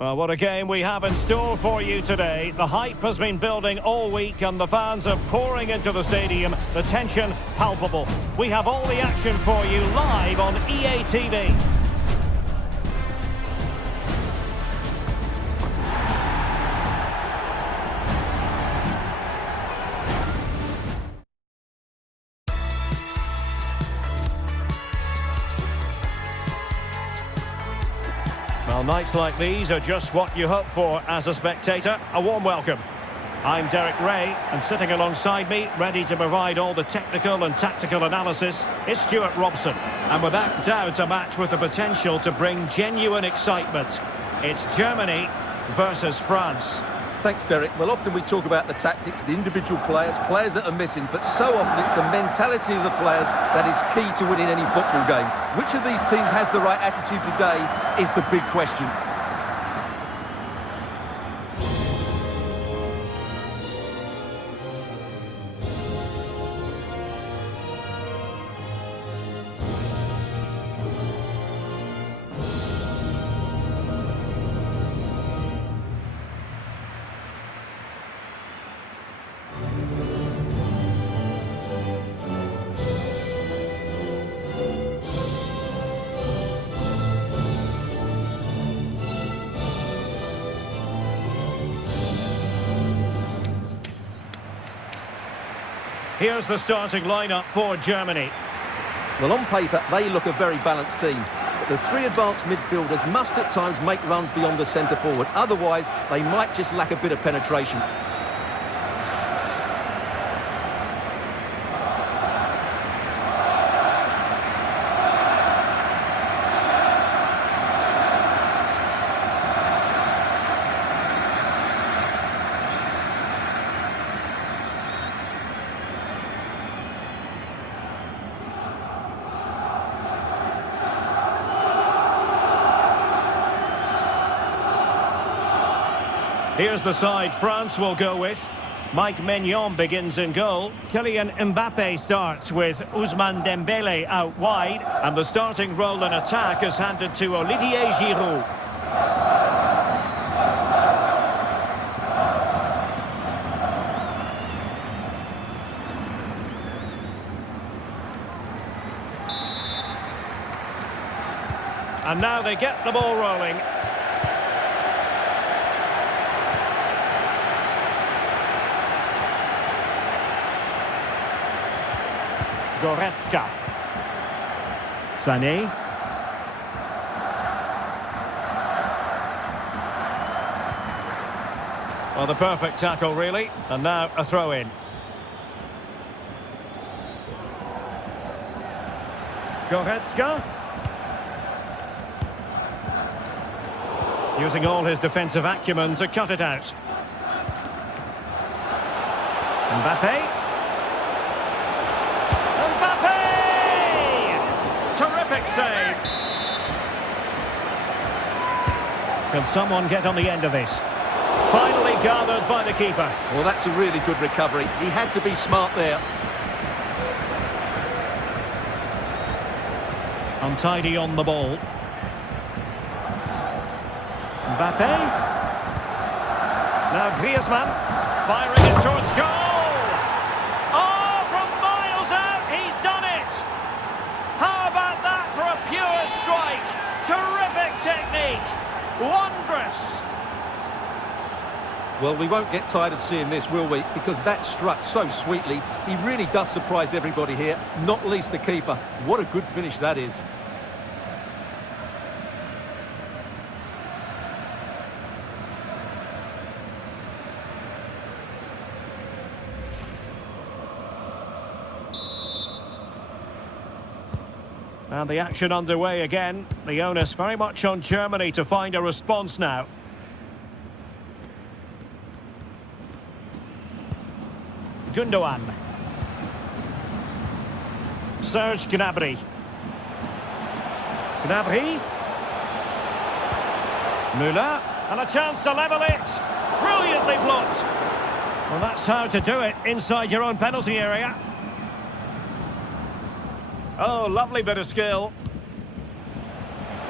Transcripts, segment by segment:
Well, what a game we have in store for you today. The hype has been building all week and the fans are pouring into the stadium. The tension palpable. We have all the action for you live on EA TV. Well, nights like these are just what you hope for as a spectator. A warm welcome. I'm Derek Ray, and sitting alongside me, ready to provide all the technical and tactical analysis, is Stuart Robson. And without doubt, a match with the potential to bring genuine excitement. It's Germany versus France. Thanks, Derek. Well, often we talk about the tactics, the individual players, players that are missing, but so often it's the mentality of the players that is key to winning any football game. Which of these teams has the right attitude today is the big question. Here's the starting lineup for Germany. Well, on paper, they look a very balanced team. But the three advanced midfielders must at times make runs beyond the centre forward. Otherwise, they might just lack a bit of penetration. Here's the side France will go with. Mike Maignan begins in goal. Kylian Mbappe starts with Ousmane Dembele out wide. And the starting role in attack is handed to Olivier Giroud. And now they get the ball rolling. Goretzka. Sané. Well, the perfect tackle, really. And now a throw-in. Goretzka. Using all his defensive acumen to cut it out. Mbappe. Terrific save. Can someone get on the end of this? Finally gathered by the keeper. Well, that's a really good recovery. He had to be smart there. Untidy on the ball. Mbappe. Now Griezmann. Firing it towards goal. Wondrous! Well, we won't get tired of seeing this, will we? Because that struck so sweetly. He really does surprise everybody here, not least the keeper. What a good finish that is. And the action underway again. The onus very much on Germany to find a response now. Gundogan. Serge Gnabry. Gnabry. Müller. And a chance to level it. Brilliantly blocked. Well, that's how to do it inside your own penalty area. Oh, lovely bit of skill.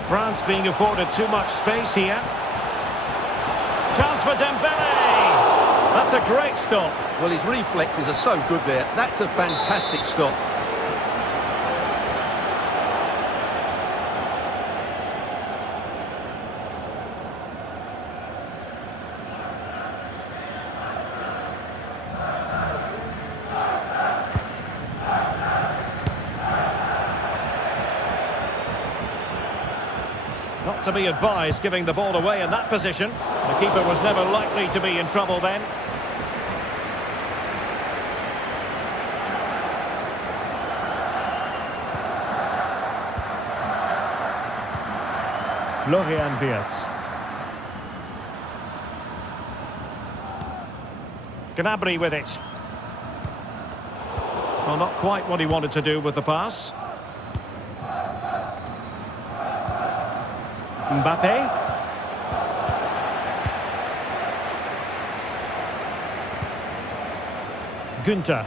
France being afforded too much space here. chance for Dembele. That's a great stop. Well, his reflexes are so good there. That's a fantastic stop. Not to be advised giving the ball away in that position. The keeper was never likely to be in trouble then. Florian Wirtz. Gnabry with it. Well, not quite what he wanted to do with the pass. Mbappe. Günther.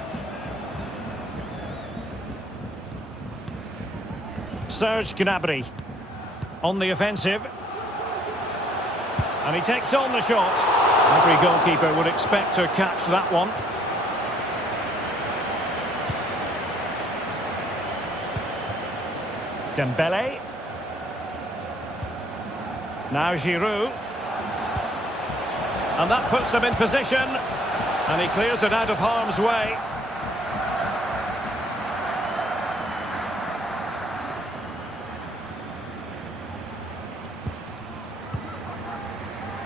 Serge Gnabry. On the offensive. And he takes on the shot. Every goalkeeper would expect to catch that one. Dembele. Now Giroud. And that puts them in position. And he clears it out of harm's way.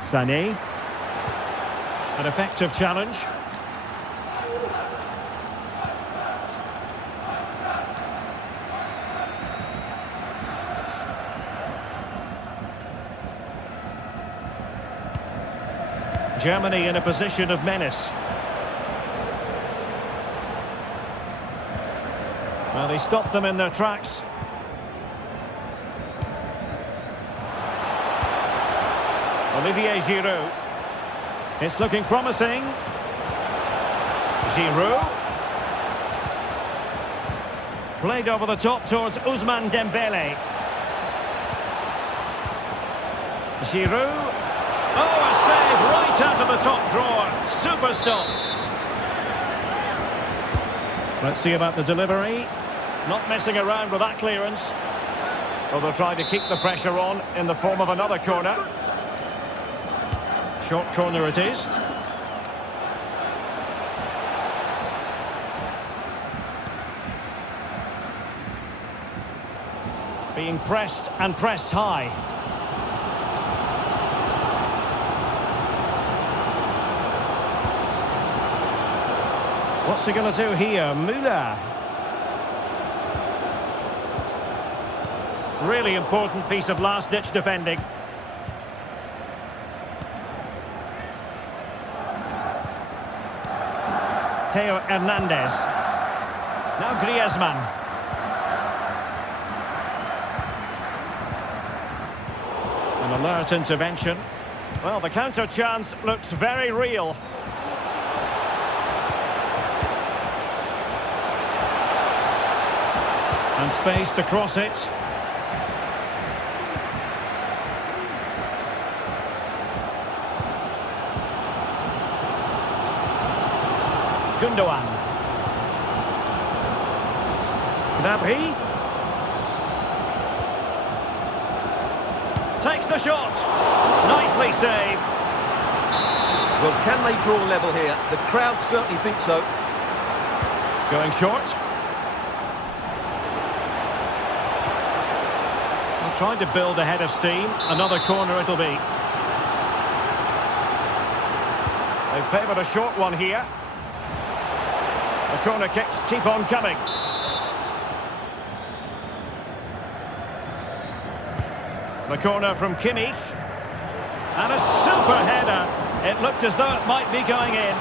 Sané. An effective challenge. Germany in a position of menace. Well, he stopped them in their tracks. Olivier Giroud. It's looking promising. Giroud. Played over the top towards Ousmane Dembele. Giroud. Oh, a save right out of the top drawer. Super stop. Let's see about the delivery. Not messing around with that clearance. Well, they'll try to keep the pressure on in the form of another corner. Short corner it is. Being pressed and pressed high. What's he going to do here? Müller. Really important piece of last-ditch defending. Theo Hernandez. Now Griezmann. An alert intervention. Well, the counter chance looks very real. And space to cross it. Gundogan. Gnabry. Takes the shot. Nicely saved. Well, can they draw level here? The crowd certainly think so. Going short. Trying to build a head of steam. Another corner it'll be. They favoured a short one here. The corner kicks keep on coming. The corner from Kimmich. And a super header. It looked as though it might be going in.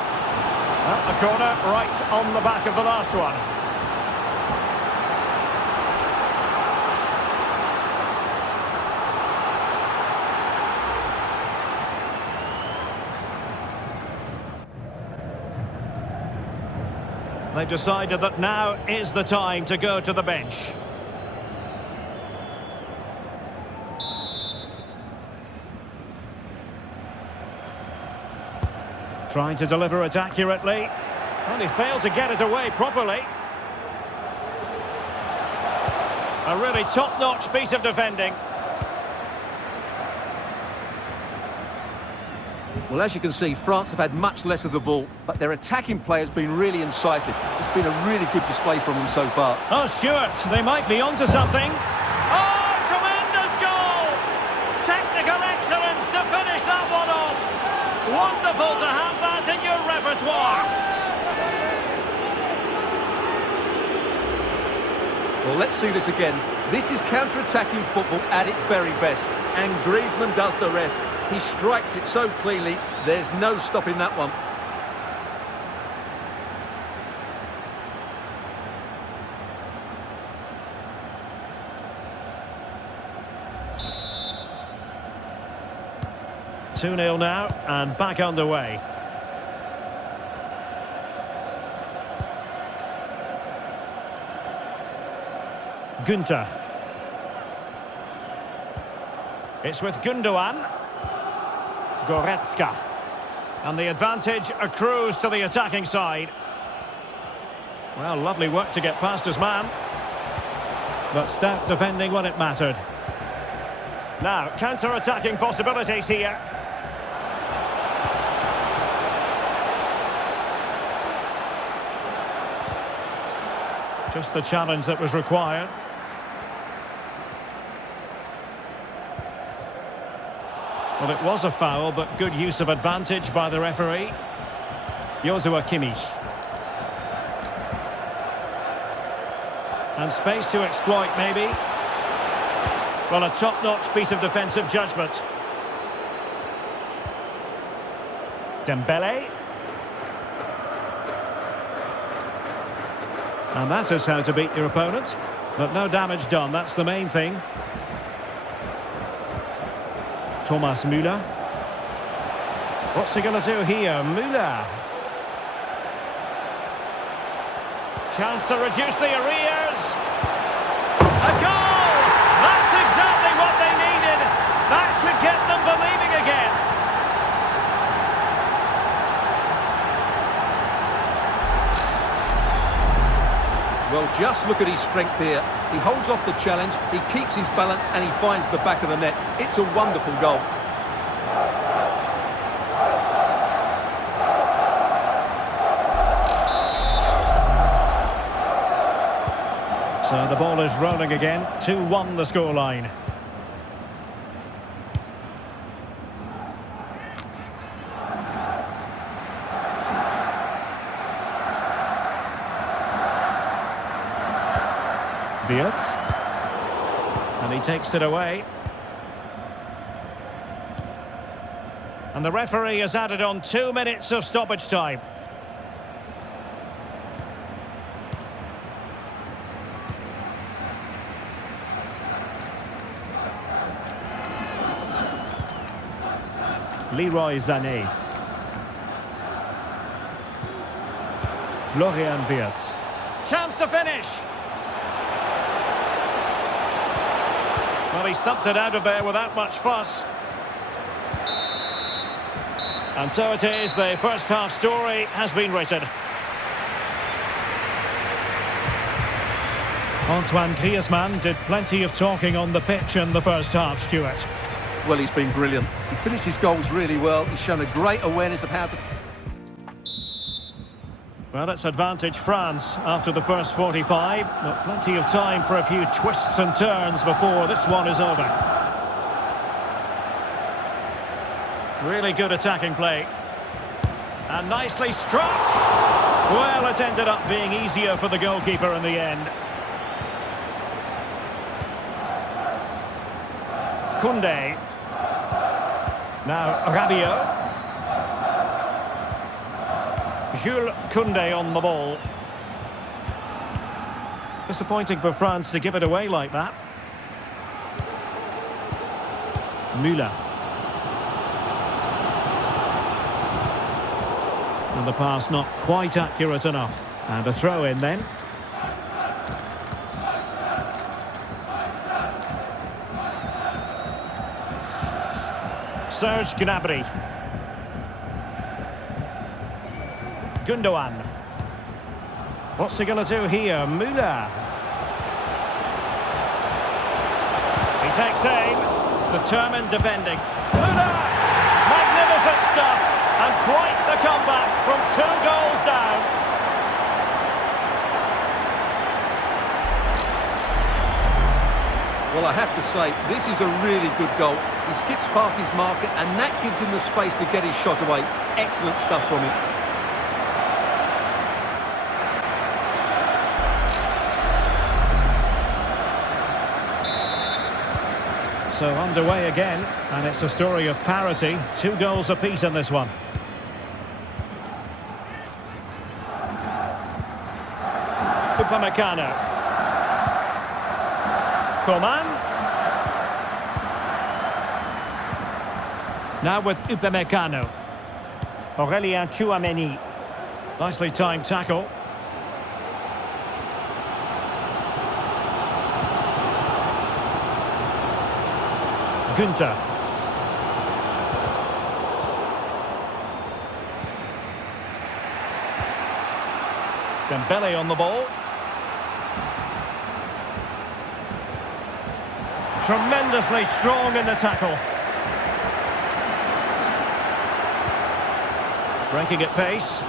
Well, the corner right on the back of the last one. They've decided that now is the time to go to the bench. Trying to deliver it accurately. And he failed to get it away properly. A really top-notch piece of defending. Well, as you can see, France have had much less of the ball, but their attacking play has been really incisive. It's been a really good display from them so far. Oh, Stuart, they might be onto something. Oh, tremendous goal! Technical excellence to finish that one off. Wonderful to have that in your repertoire. Well, let's see this again. This is counter-attacking football at its very best, and Griezmann does the rest. He strikes it so cleanly, there's no stopping that one. Two 0 now, and back underway. Günther. It's with Gundogan. Goretzka. And the advantage accrues to the attacking side. Well, lovely work to get past his man. But stout defending when it mattered. Now, counter-attacking possibilities here. Just the challenge that was required. Well, it was a foul, but good use of advantage by the referee. Joshua Kimmich. And space to exploit, maybe. Well, a top-notch piece of defensive judgment. Dembele. And that is how to beat your opponent. But no damage done, that's the main thing. Thomas Müller. What's he going to do here? Müller. Chance to reduce the arrears. A goal! That's exactly what they needed. That should get them believing again. Well, just look at his strength here. He holds off the challenge, he keeps his balance, and he finds the back of the net. It's a wonderful goal. So the ball is rolling again. 2-1 the scoreline. Wirtz. And he takes it away. And the referee has added on 2 minutes of stoppage time. Leroy Sané. Florian Wirtz. Chance to finish. Well, he stumped it out of there without much fuss. And so it is, the first half story has been written. Antoine Griezmann did plenty of talking on the pitch in the first half, Stuart. Well, he's been brilliant. He finished his goals really well. He's shown a great awareness of how to... Well, it's advantage France after the first 45, but plenty of time for a few twists and turns before this one is over. Really good attacking play. And nicely struck. Well, it ended up being easier for the goalkeeper in the end. Koundé. Now Rabiot. Jules Koundé on the ball. Disappointing for France to give it away like that. Müller. And the pass not quite accurate enough. And a throw in then. Serge Gnabry. Gundogan. What's he going to do here? Müller. He takes aim. Determined defending. Müller! Magnificent stuff. And quite the comeback from 2 goals down. Well, I have to say, this is a really good goal. He skips past his marker, and that gives him the space to get his shot away. Excellent stuff from him. So underway again, and it's a story of parity. 2 goals apiece in this one. Upamecano. Coman. Now with Upamecano. Aurélien Tchouaméni. Nicely timed tackle. Günther. Dembele on the ball. Tremendously strong in the tackle. Breaking at pace.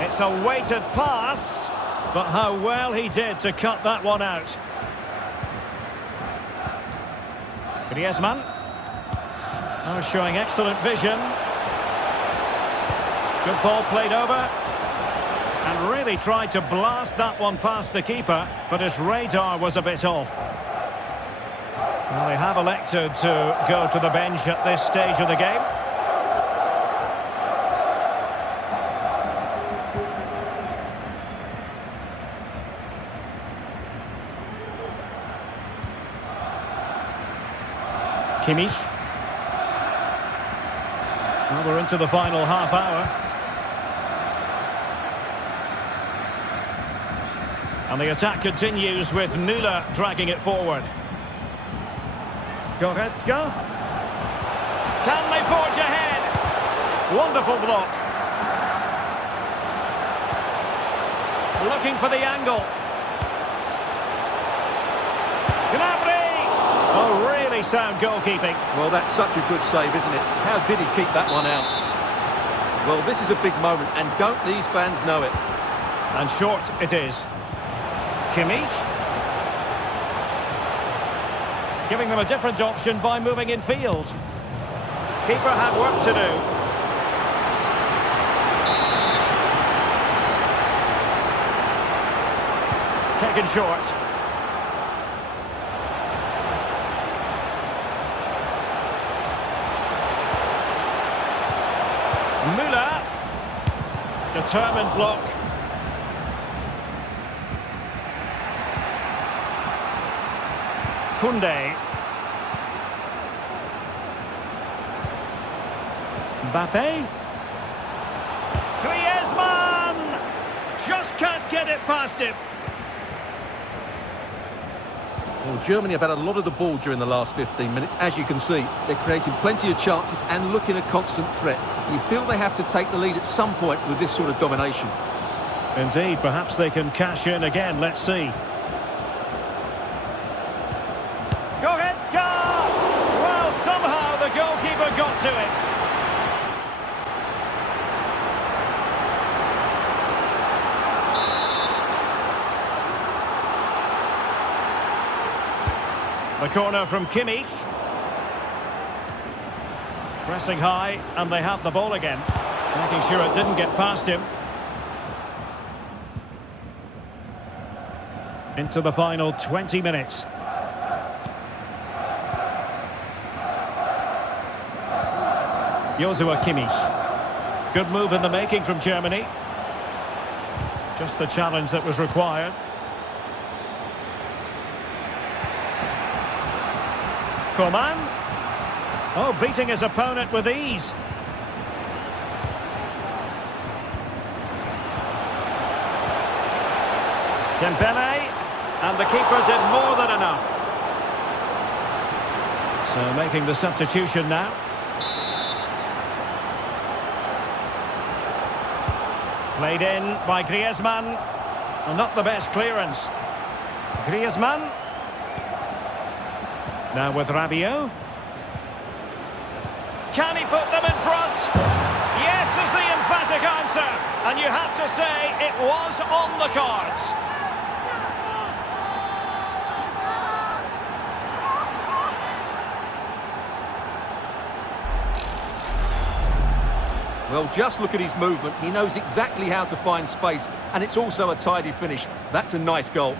It's a weighted pass, but how well he did to cut that one out. Griezmann. Oh, showing excellent vision. Good ball played over. And really tried to blast that one past the keeper, but his radar was a bit off. Well, they have elected to go to the bench at this stage of the game. Kimmich. Well, we're into the final half hour. And the attack continues with Müller dragging it forward. Goretzka. Can they forge ahead? Wonderful block. Looking for the angle. Gnabry! Oh, really sound goalkeeping. Well, that's such a good save, isn't it? How did he keep that one out? Well, this is a big moment, and don't these fans know it? And short it is. Kimmich. Giving them a different option by moving in field. Keeper had work to do. Taken short. Müller. Determined block. Koundé. Mbappe. Griezmann! Just can't get it past him. Well, Germany have had a lot of the ball during the last 15 minutes. As you can see, they're creating plenty of chances and looking a constant threat. You feel they have to take the lead at some point with this sort of domination. Indeed, perhaps they can cash in again. Let's see. Goretzka! Well, somehow the goalkeeper got to it. The corner from Kimmich. Pressing high, and they have the ball again. Making sure it didn't get past him. Into the final 20 minutes. Joshua Kimmich. Good move in the making from Germany. Just the challenge that was required. Coman. Oh, beating his opponent with ease. Dembele. And the keeper did more than enough. So making the substitution now. Played in by Griezmann. Well, not the best clearance. Griezmann. Now with Rabiot. Can he put them in front? Yes is the emphatic answer. And you have to say it was on the cards. Well, just look at his movement. He knows exactly how to find space, and it's also a tidy finish. That's a nice goal.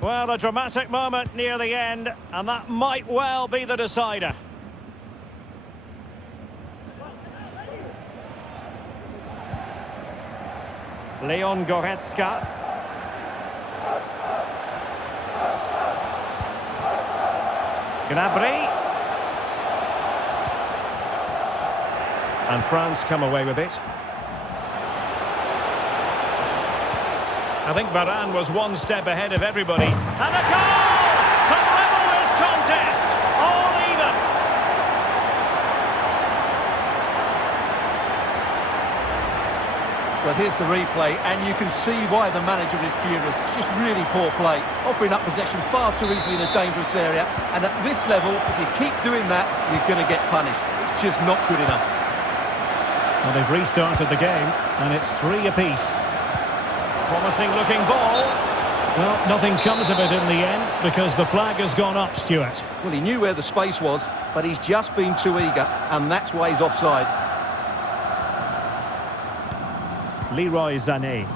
Well, a dramatic moment near the end, and that might well be the decider. Leon Goretzka. Gnabry. And France come away with it. I think Varane was one step ahead of everybody. And a goal to level this contest. All even. Well, here's the replay, and you can see why the manager is furious. It's just really poor play, offering up possession far too easily in a dangerous area. And at this level, if you keep doing that, you're going to get punished. It's just not good enough. Well, they've restarted the game, and it's 3 apiece. Promising looking ball. Well, nothing comes of it in the end, because the flag has gone up, Stuart. Well, he knew where the space was, but he's just been too eager, and that's why he's offside. Leroy Sané.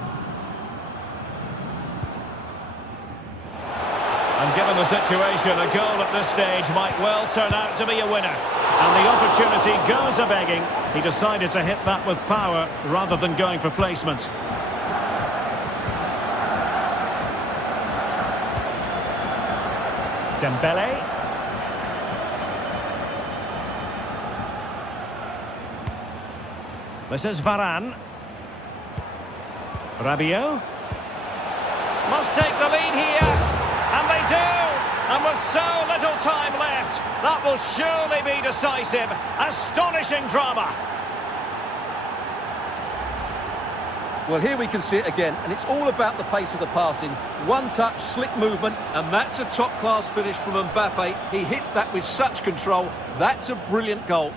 And given the situation, a goal at this stage might well turn out to be a winner. And the opportunity goes a-begging. He decided to hit that with power rather than going for placement. Dembele. This is Varane. Rabiot. Must take the lead here. And they do. And with so little time left, that will surely be decisive. Astonishing drama. Well, here we can see it again, and it's all about the pace of the passing. One touch, slick movement, and that's a top-class finish from Mbappe. He hits that with such control. That's a brilliant goal.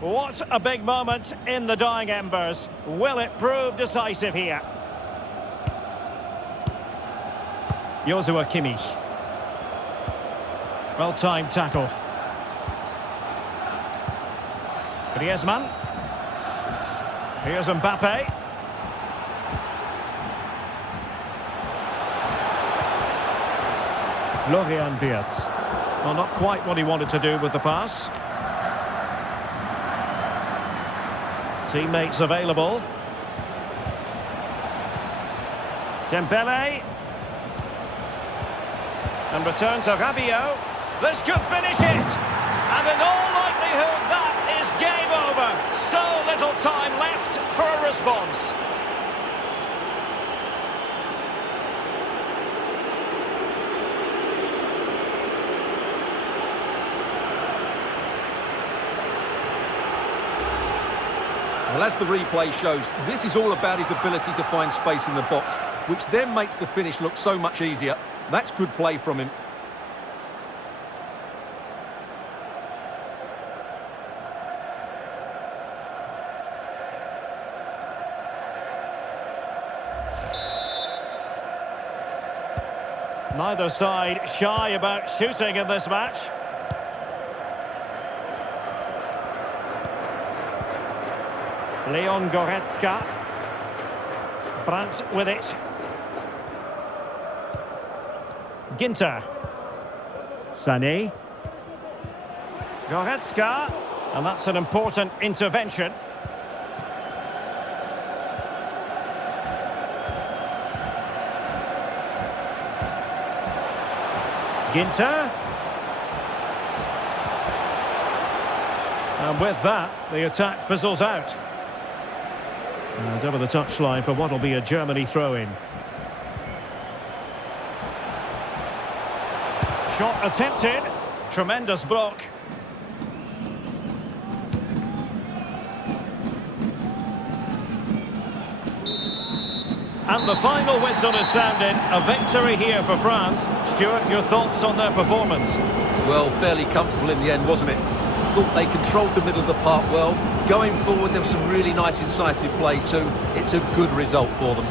What a big moment in the dying embers. Will it prove decisive here? Joshua Kimmich. Well-timed tackle. Griezmann. Here's Mbappe. Florian Wirtz. Well, not quite what he wanted to do with the pass. Teammates available. Dembele. And return to Rabiot. This could finish it. And in all likelihood, that is game over. So little time left for a response. Well, as the replay shows, this is all about his ability to find space in the box, which then makes the finish look so much easier. That's good play from him. Neither side shy about shooting in this match. Leon Goretzka. Brandt with it. Ginter. Sané. Goretzka. And that's an important intervention. Ginter. And with that, the attack fizzles out. And over the touchline for what will be a Germany throw-in. Shot attempted. Tremendous block. And the final whistle is sounded. A victory here for France. Stuart, your thoughts on their performance? Well, fairly comfortable in the end, wasn't it? Thought they controlled the middle of the park well. Going forward, there was some really nice incisive play too. It's a good result for them.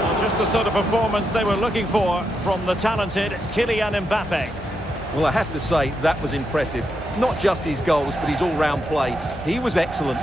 Well, just the sort of performance they were looking for from the talented Kylian Mbappe. Well, I have to say, that was impressive. Not just his goals, but his all-round play. He was excellent.